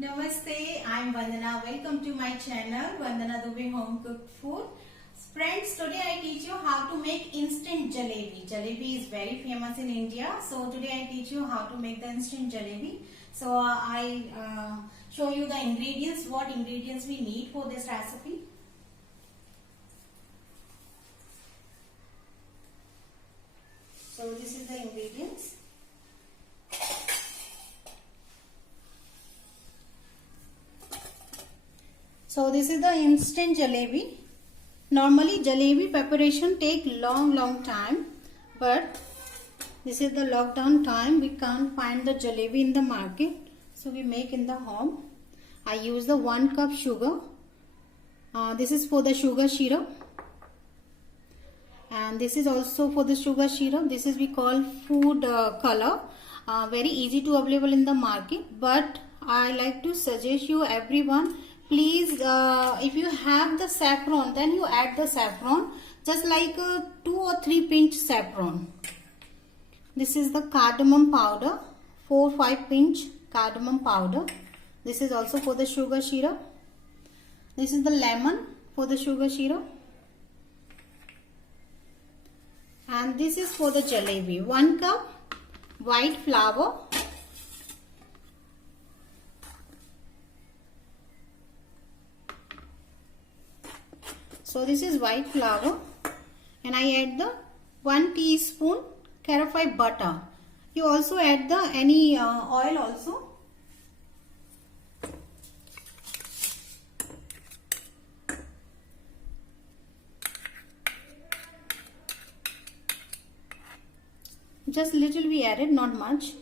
Namaste, I'm Vandana. Welcome to my channel, Vandana Dubey Home Cooked Food. Friends, today I teach you how to make instant jalebi. Jalebi is very famous in India. So today I teach you how to make the instant jalebi. So I show you the ingredients, what ingredients we need for this recipe. So this is the ingredients. So this is the instant jalebi. Normally jalebi preparation take long time, but this is the lockdown time. We can't find the jalebi in the market, so we make in the home. I use the 1 cup sugar. This is for the sugar syrup, and this is also for the sugar syrup. This is we call food color. Very easy to available in the market, but I like to suggest you everyone. Please, if you have the saffron, then you add the saffron, just like 2 or 3 pinch saffron. This is the cardamom powder, 4 or 5 pinch cardamom powder. This is also for the sugar syrup. This is the lemon for the sugar syrup. And this is for the jalebi. 1 cup white flour. So this is white flour, and I add the 1 teaspoon clarified butter. You also add the any oil also. Just little we added, not much.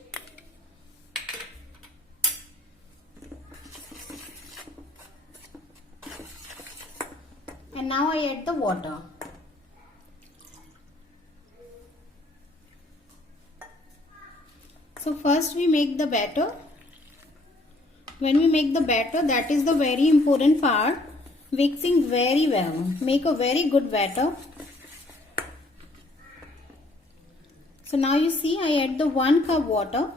And now I add the water. So first we make the batter. When we make the batter, that is the very important part. Mixing very well. Make a very good batter. So now you see I add the 1 cup water.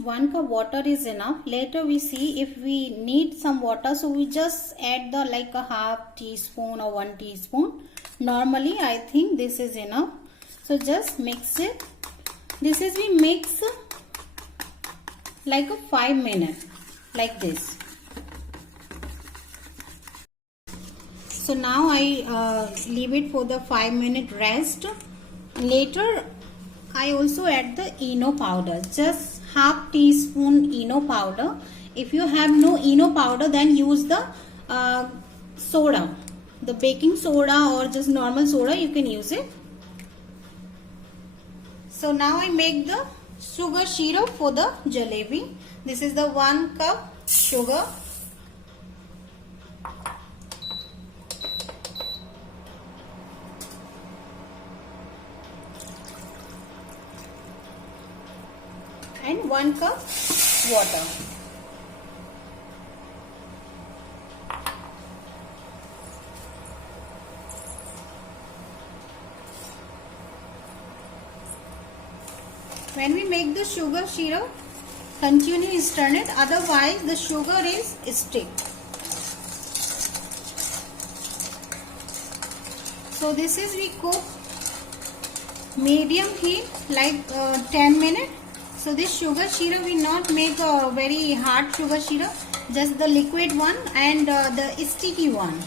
One cup water is enough. Later we see if we need some water, so we just add the like a half teaspoon or 1 teaspoon. Normally I think this is enough. So just mix it. This is we mix like a 5 minutes like this. So now I leave it for the 5-minute rest. Later I also add the ENO powder, just half teaspoon ENO powder. If you have no ENO powder, then use the soda, the baking soda or just normal soda, you can use it. So now I make the sugar syrup for the jalebi. This is the 1 cup sugar. And 1 cup water. When we make the sugar syrup, continue stir it, otherwise the sugar is stick. So this is we cook medium heat like 10 minutes. So this sugar syrup will not make a very hard sugar syrup, just the liquid one and the sticky one.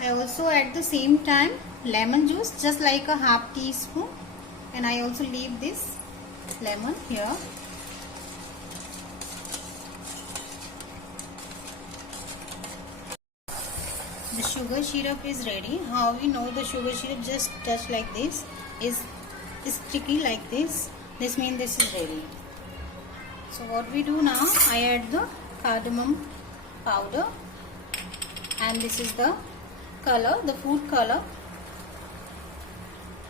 I also at the same time lemon juice, just like a half teaspoon, and I also leave this lemon here. The sugar syrup is ready. How we know the sugar syrup? Just touch like this, is sticky like this. This means this is ready. So what we do now, I add the cardamom powder, and this is the color, the food color.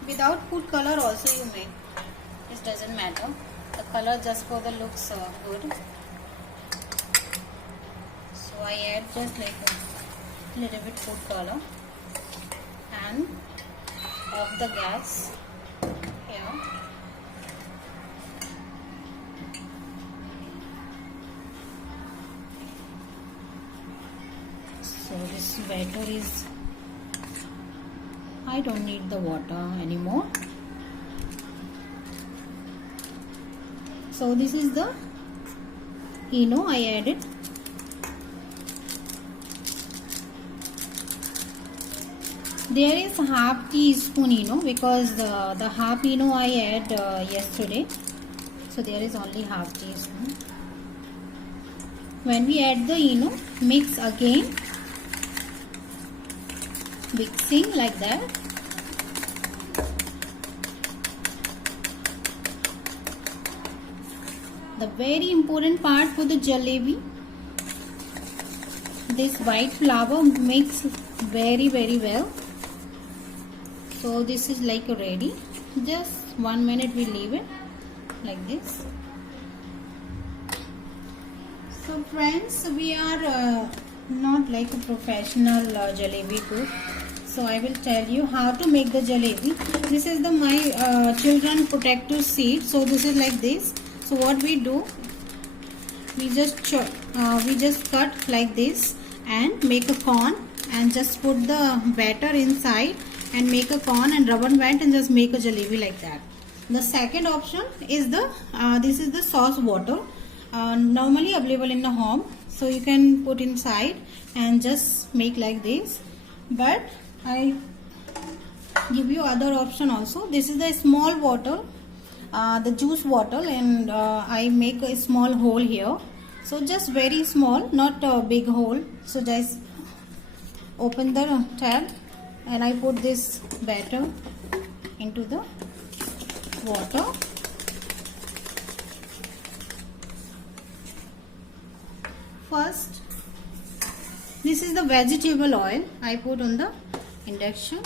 Without food color also you make, it doesn't matter, the color just for the looks good. So I add just like a little bit food color and off the gas here. So this batter is, I don't need the water anymore. So this is the ENO I added. There is half teaspoon ENO because the half ENO I add yesterday. So there is only half teaspoon. When we add the ENO, mix again. Mixing like that. The very important part for the jalebi, this white flour mix very well. So this is like ready. Just 1 minute we leave it like this. So friends, we are not like a professional jalebi cook. So I will tell you how to make the jalebi. This is the my children potato seed. So this is like this. So what we do, we just cut like this and make a cone and just put the batter inside and make a cone and rubber band and just make a jalebi like that. The second option is the this is the sauce water, normally available in the home. So you can put inside and just make like this. But I give you other option also. This is the small bottle, the juice bottle, and I make a small hole here. So just very small, not a big hole. So just open the tab and I put this batter into the water. First, this is the vegetable oil I put on the induction.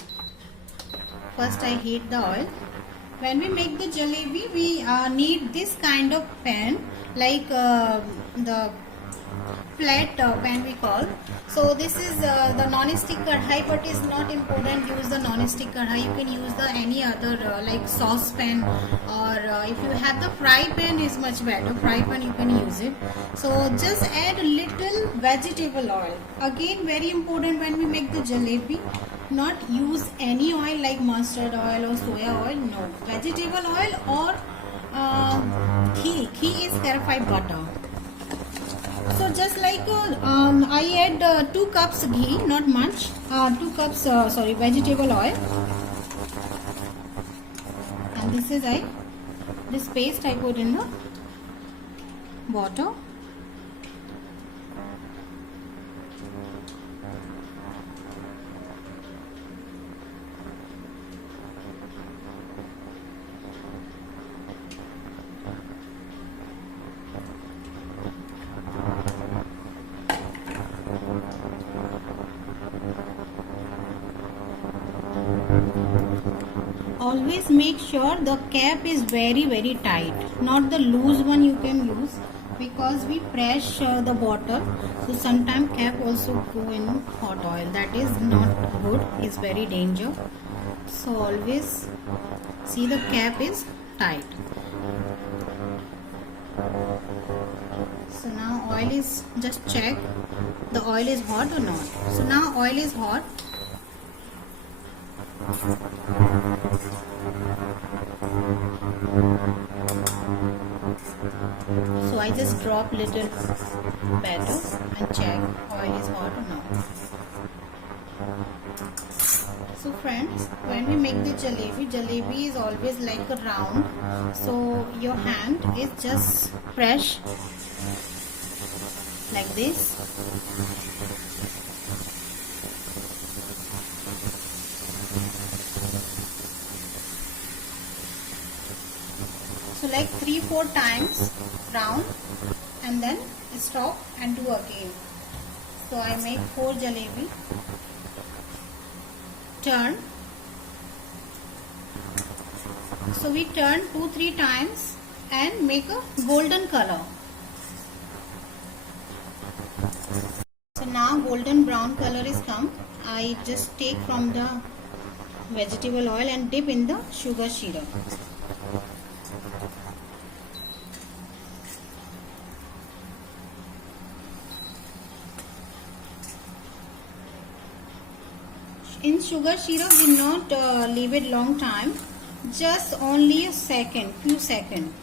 First I heat the oil. When we make the jalebi, we need this kind of pan, like the flat pan we call. So this is the non-stick kadhai, but it's not important use the non-stick kadhai. You can use the any other like sauce pan, or if you have the fry pan is much better. Fry pan you can use it. So just add a little vegetable oil. Again, very important when we make the jalebi, not use any oil like mustard oil or soya oil. No, vegetable oil or ghee. Ghee is clarified butter. So just like I add 2 cups ghee, not much, 2 cups vegetable oil, and this is this paste I put in the water. Always make sure the cap is very tight, not the loose one you can use, because we press the bottle, so sometimes cap also go in hot oil. That is not good, it's very dangerous. So always see the cap is tight. So now oil is, just check the oil is hot or not. So now oil is hot. So I just drop little batter and check oil is hot or not. So friends, when we make the jalebi is always like a round. So your hand is just press like this. So like 3-4 times round and then stop and do again. So I make 4 jalebi, turn. So we turn 2-3 times and make a golden color. So now golden brown color is come. I just take from the vegetable oil and dip in the sugar syrup. In sugar syrup, we not leave it long time, just only a second, few seconds.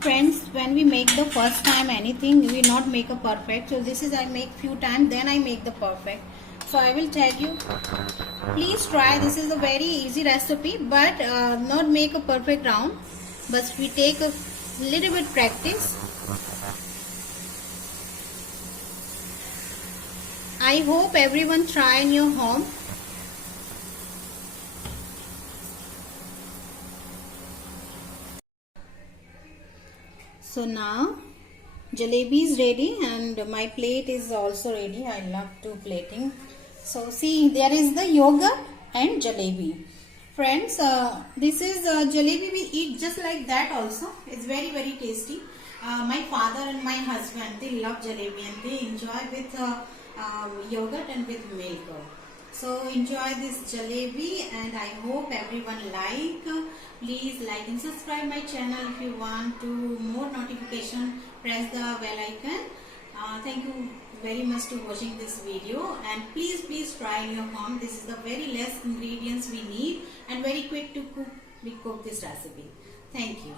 Friends, when we make the first time anything, we not make a perfect. So this is I make few times, then I make the perfect. So I will tell you, please try. This is a very easy recipe, but not make a perfect round. But we take a little bit practice. I hope everyone try in your home. So now jalebi is ready and my plate is also ready. I love to plating. So see, there is the yogurt and jalebi. Friends, this is jalebi we eat just like that also. It's very tasty. My father and my husband, they love jalebi and they enjoy with yogurt and with milk. So enjoy this jalebi and I hope everyone like. Please like and subscribe my channel. If you want to more notification, press the bell icon. Thank you very much to watching this video and please try in your home. This is the very less ingredients we need and very quick to cook. We cook this recipe. Thank you.